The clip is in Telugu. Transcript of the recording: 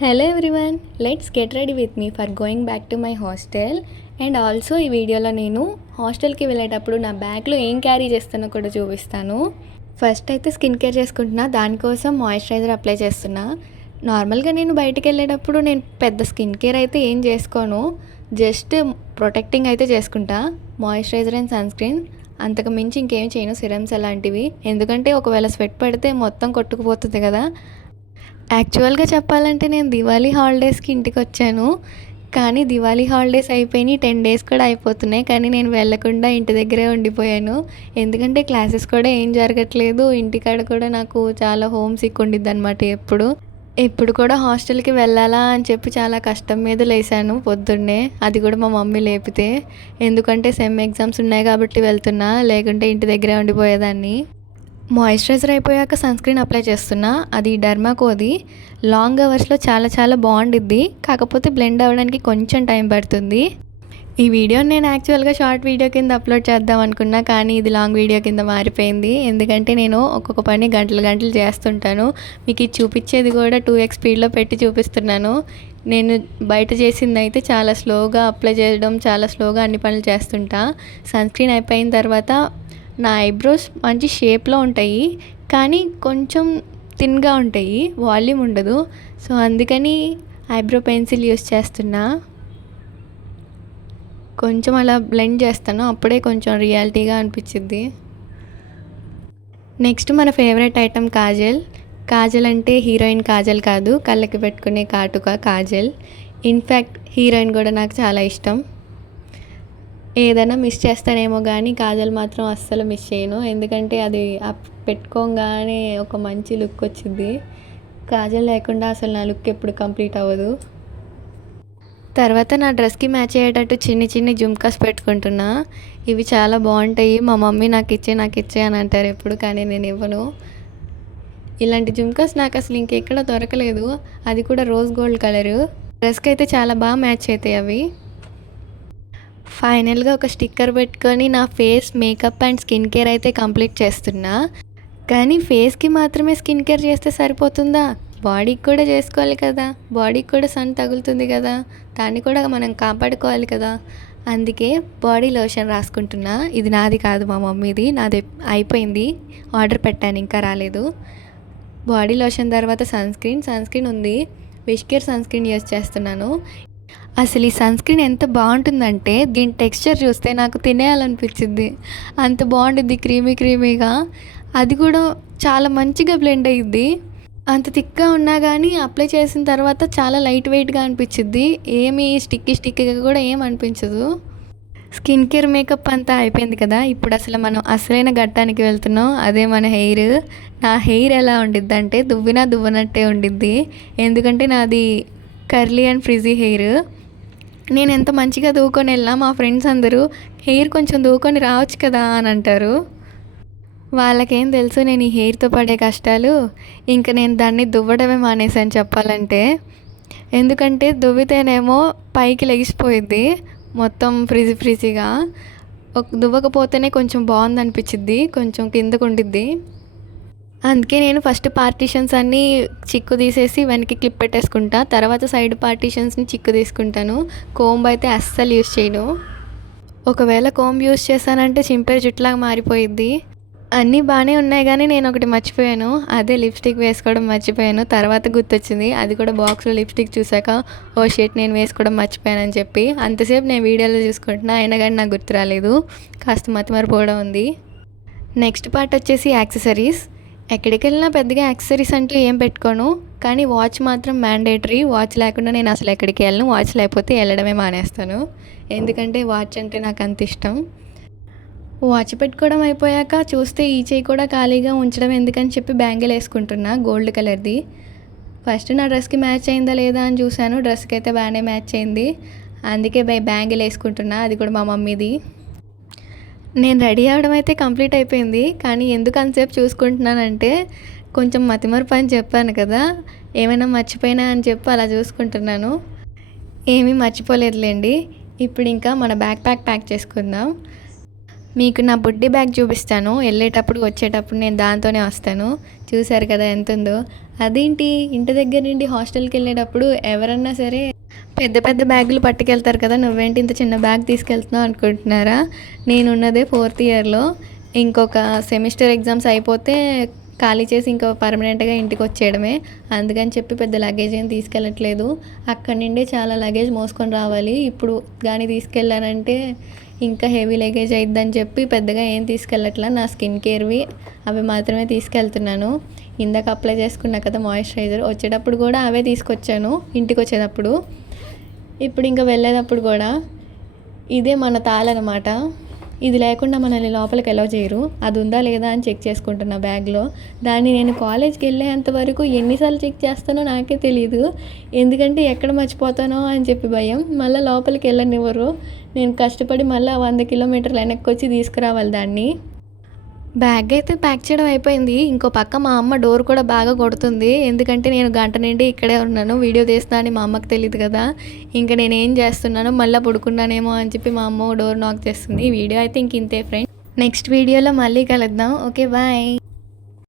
Hello everyone, let's get ready with me for going back to my hostel. And also ఈ వీడియోలో నేను హాస్టల్కి వెళ్ళేటప్పుడు నా బ్యాగ్లో ఏం క్యారీ చేస్తానో కూడా చూపిస్తాను. ఫస్ట్ అయితే స్కిన్ కేర్ చేసుకుంటున్నా, దానికోసం మాయిశ్చరైజర్ అప్లై చేస్తున్నా. నార్మల్గా నేను బయటికి వెళ్ళేటప్పుడు నేను పెద్ద స్కిన్ కేర్ అయితే ఏం చేసుకోను, జస్ట్ ప్రొటెక్టింగ్ అయితే చేసుకుంటా, మాయిశ్చరైజర్ అండ్ సన్ స్క్రీన్. అంతకు మించి ఇంకేం చేయను, సిరమ్స్ అలాంటివి. ఎందుకంటే ఒకవేళ స్వెట్ పడితే మొత్తం కొట్టుకుపోతుంది కదా. యాక్చువల్గా చెప్పాలంటే నేను దివాళీ హాలిడేస్కి ఇంటికి వచ్చాను, కానీ దివాళీ హాలిడేస్ అయిపోయి 10 డేస్ కూడా అయిపోతున్నాయి, కానీ నేను వెళ్ళకుండా ఇంటి దగ్గరే ఉండిపోయాను. ఎందుకంటే క్లాసెస్ కూడా ఏం జరగట్లేదు, ఇంటికాడ కూడా నాకు చాలా హోమ్ సిక్ ఉండిద్ది అనమాట. ఎప్పుడు కూడా హాస్టల్కి వెళ్ళాలా అని చెప్పి చాలా కష్టం మీద లేసాను పొద్దున్నే, అది కూడా మా మమ్మీ లేపితే. ఎందుకంటే సెమ్ ఎగ్జామ్స్ ఉన్నాయి కాబట్టి వెళ్తున్నా, లేకుంటే ఇంటి దగ్గరే ఉండిపోయేదాన్ని. మాయిశ్చరైజర్ అయిపోయాక సన్ స్క్రీన్ అప్లై చేస్తున్నా, అది డర్మాకోది. లాంగ్ అవర్స్లో చాలా చాలా బాగుండిద్ది, కాకపోతే బ్లెండ్ అవ్వడానికి కొంచెం టైం పడుతుంది. ఈ వీడియోని నేను యాక్చువల్గా షార్ట్ వీడియో కింద అప్లోడ్ చేద్దాం అనుకున్నా, కానీ ఇది లాంగ్ వీడియో కింద మారిపోయింది. ఎందుకంటే నేను ఒక్కొక్క పని గంటలు గంటలు చేస్తుంటాను. మీకు ఇది చూపించేది కూడా 2x స్పీడ్లో పెట్టి చూపిస్తున్నాను. నేను బయట చేసింది అయితే చాలా స్లోగా అప్లై చేయడం, చాలా స్లోగా అన్ని పనులు చేస్తుంటా. సన్ స్క్రీన్ అయిపోయిన తర్వాత నా ఐబ్రోస్ మంచి షేప్లో ఉంటాయి, కానీ కొంచెం థిన్గా ఉంటాయి, వాల్యూమ్ ఉండదు. సో అందుకని ఐబ్రో పెన్సిల్ యూస్ చేస్తున్నా. కొంచెం అలా బ్లెండ్ చేస్తాను, అప్పుడే కొంచెం రియాలిటీగా అనిపించింది. నెక్స్ట్ మన ఫేవరెట్ ఐటమ్ కాజల్. కాజల్ అంటే హీరోయిన్ కాజల్ కాదు, కళ్ళకి పెట్టుకునే కాటుక కాజల్. ఇన్ఫ్యాక్ట్ హీరోయిన్ కూడా నాకు చాలా ఇష్టం. ఏదైనా మిస్ చేస్తానేమో కానీ కాజల్ మాత్రం అస్సలు మిస్ చేయను, ఎందుకంటే అది పెట్టుకోగానే ఒక మంచి లుక్ వచ్చింది. కాజల్ లేకుండా అసలు నా లుక్ ఎప్పుడు కంప్లీట్ అవ్వదు. తర్వాత నా డ్రెస్కి మ్యాచ్ అయ్యేటట్టు చిన్ని చిన్ని జుమ్కాస్ పెట్టుకుంటున్నా. ఇవి చాలా బాగుంటాయి, మా మమ్మీ నాకు ఇచ్చే అని అంటారు ఎప్పుడు, కానీ నేను ఇవ్వను. ఇలాంటి జుమ్కాస్ నాకు అసలు ఇంకెక్కడ దొరకలేదు, అది కూడా రోజ్ గోల్డ్ కలరు. డ్రెస్కి అయితే చాలా బాగా మ్యాచ్ అవుతాయి అవి. ఫైనల్గా ఒక స్టిక్కర్ పెట్టుకొని నా face makeup and skin care అయితే కంప్లీట్ చేస్తున్నా. కానీ ఫేస్కి మాత్రమే స్కిన్ కేర్ చేస్తే సరిపోతుందా? బాడీకి కూడా చేసుకోవాలి కదా, బాడీకి కూడా సన్ తగులుతుంది కదా, దాన్ని కూడా మనం కాపాడుకోవాలి కదా. అందుకే బాడీ లోషన్ రాసుకుంటున్నా. ఇది నాది కాదు, మా మమ్మీది. నాది అయిపోయింది, ఆర్డర్ పెట్టాను, ఇంకా రాలేదు. బాడీ లోషన్ తర్వాత సన్ స్క్రీన్ ఉంది, WishCare sunscreen use చేస్తున్నాను. అసలు ఈ సన్ స్క్రీన్ ఎంత బాగుంటుందంటే దీని టెక్స్చర్ చూస్తే నాకు తినేయాలనిపించింది, అంత బాగుంటుంది, క్రీమీగా. అది కూడా చాలా మంచిగా బ్లెండ్ అయ్యిద్ది. అంత థిక్గా ఉన్నా కానీ అప్లై చేసిన తర్వాత చాలా లైట్ వెయిట్గా అనిపించింది, ఏమీ స్టిక్కీగా కూడా ఏం అనిపించదు. స్కిన్ కేర్ మేకప్ అంతా అయిపోయింది కదా, ఇప్పుడు అసలు మనం అసలైన ఘట్టానికి వెళ్తున్నాం, అదే మన హెయిర్. నా హెయిర్ ఎలా ఉండిద్ది అంటే దువ్వనట్టే ఉండిద్ది, ఎందుకంటే నాది కర్లీ అండ్ ఫ్రిజీ హెయిర్. నేను ఎంత మంచిగా దూకొని వెళ్ళినా మా ఫ్రెండ్స్ అందరూ హెయిర్ కొంచెం దూకొని రావచ్చు కదా అని అంటారు. వాళ్ళకేం తెలుసు నేను ఈ హెయిర్తో పడే కష్టాలు. ఇంకా నేను దాన్ని దువ్వడమే మానేసాను చెప్పాలంటే. ఎందుకంటే దువ్వితేనేమో పైకి లెగిసిపోయిద్ది, మొత్తం ఫ్రిజీగా. దువ్వకపోతేనే కొంచెం బాగుంది అనిపించిద్ది, కొంచెం కిందకు ఉండిద్ది. అందుకే నేను ఫస్ట్ పార్టీషన్స్ అన్నీ చిక్కు తీసేసి వెనక్కి క్లిప్ పెట్టేసుకుంటా, తర్వాత సైడ్ పార్టీషన్స్ని చిక్కు తీసుకుంటాను. కోంబ్ అయితే అస్సలు యూస్ చేయను, ఒకవేళ కోంబ్ యూస్ చేశానంటే చింపే జుట్టులాగా మారిపోయిద్ది. అన్నీ బాగానే ఉన్నాయి, కానీ నేను ఒకటి మర్చిపోయాను, అదే లిప్స్టిక్ వేసుకోవడం మర్చిపోయాను. తర్వాత గుర్తొచ్చింది, అది కూడా బాక్స్లో లిప్స్టిక్ చూసాక, ఓ షర్ట్ నేను వేసుకోవడం మర్చిపోయానని చెప్పి. అంతసేపు నేను వీడియోలో చూసుకుంటున్నా, అయినా కానీ నాకు గుర్తు రాలేదు, కాస్త మతిమరిపోవడం ఉంది. నెక్స్ట్ పార్ట్ వచ్చేసి యాక్సెసరీస్. ఎక్కడికి వెళ్ళినా పెద్దగా యాక్సెసరీస్ అంటూ ఏం పెట్టుకోను, కానీ వాచ్ మాత్రం మ్యాండేటరీ. వాచ్ లేకుండా నేను అసలు ఎక్కడికి వెళ్ళను, వాచ్ లేకపోతే వెళ్ళడమే మానేస్తాను, ఎందుకంటే వాచ్ అంటే నాకు అంత ఇష్టం. వాచ్ పెట్టుకోవడం అయిపోయాక చూస్తే ఈ చేయి కూడా ఖాళీగా ఉంచడం ఎందుకని చెప్పి బ్యాంగిల్ వేసుకుంటున్నా, గోల్డ్ కలర్ది. ఫస్ట్ నా డ్రెస్కి మ్యాచ్ అయిందా లేదా అని చూశాను, డ్రెస్కి అయితే బాగానే మ్యాచ్ అయింది, అందుకే బ్యాంగిల్ వేసుకుంటున్నా, అది కూడా మా మమ్మీది. నేను రెడీ అవ్వడం అయితే కంప్లీట్ అయిపోయింది, కానీ ఎందుకు అంతసేపు చూసుకుంటున్నానంటే కొంచెం మతిమరుపు అని చెప్పాను కదా, ఏమైనా మర్చిపోయినా అని చెప్పి అలా చూసుకుంటున్నాను. ఏమీ మర్చిపోలేదులేండి. ఇప్పుడు ఇంకా మన బ్యాక్ ప్యాక్ చేసుకుందాం. మీకు నా బుడ్డి బ్యాగ్ చూపిస్తాను. వెళ్ళేటప్పుడు వచ్చేటప్పుడు నేను దాంతోనే వస్తాను. చూసారు కదా ఎంత ఉందో. అదేంటి ఇంటి దగ్గర నుండి హాస్టల్కి వెళ్ళేటప్పుడు ఎవరన్నా సరే పెద్ద పెద్ద బ్యాగులు పట్టుకెళ్తారు కదా, నువ్వేంటి ఇంత చిన్న బ్యాగ్ తీసుకెళ్తున్నావు అనుకుంటున్నారా? నేనున్నదే 4th ఇయర్లో. ఇంకొక సెమిస్టర్ ఎగ్జామ్స్ అయిపోతే ఖాళీ చేసి ఇంకో పర్మనెంట్గా ఇంటికి వచ్చేయడమే. అందుకని చెప్పి పెద్ద లగేజ్ ఏం తీసుకెళ్ళట్లేదు. అక్కడి నుండే చాలా లగేజ్ మోసుకొని రావాలి. ఇప్పుడు కానీ తీసుకెళ్ళానంటే ఇంకా హెవీ లగేజ్ అయిద్దని చెప్పి పెద్దగా ఏం తీసుకెళ్ళట్లా. నా స్కిన్ కేర్వి అవి మాత్రమే తీసుకెళ్తున్నాను. ఇందాక అప్లై చేసుకున్నా కదా మాయిశ్చరైజర్, వచ్చేటప్పుడు కూడా అవే తీసుకొచ్చాను ఇంటికి వచ్చేటప్పుడు. ఇప్పుడు ఇంకా వెళ్ళేటప్పుడు కూడా ఇదే మన తాళనమాట. ఇది లేకుండా మనల్ని లోపలికి అలౌ చేయరు. అది ఉందా లేదా అని చెక్ చేసుకుంటున్నా బ్యాగ్లో. దాన్ని నేను కాలేజ్కి వెళ్ళేంత వరకు ఎన్నిసార్లు చెక్ చేస్తానో నాకే తెలియదు. ఎందుకంటే ఎక్కడ మర్చిపోతానో అని చెప్పి భయం. మళ్ళీ లోపలికి వెళ్ళనివ్వరు. నేను కష్టపడి మళ్ళీ 100 కిలోమీటర్లు వెనక్కి వచ్చి తీసుకురావాలి దాన్ని. బ్యాగ్ అయితే ప్యాక్ చేయడం అయిపోయింది. ఇంకో పక్క మా అమ్మ డోర్ కూడా బాగా కొడుతుంది. ఎందుకంటే నేను గంట నుండి ఇక్కడే ఉన్నాను, వీడియో తీస్తున్నా అని మా అమ్మకి తెలియదు కదా. ఇంకా నేను ఏం చేస్తున్నానో మళ్ళీ పడుకున్నానేమో అని చెప్పి మా అమ్మ డోర్ నాక్ చేస్తుంది. ఈ వీడియో అయితే ఇంక ఇంతే ఫ్రెండ్స్. నెక్స్ట్ వీడియోలో మళ్ళీ కలుద్దాం. Okay bye.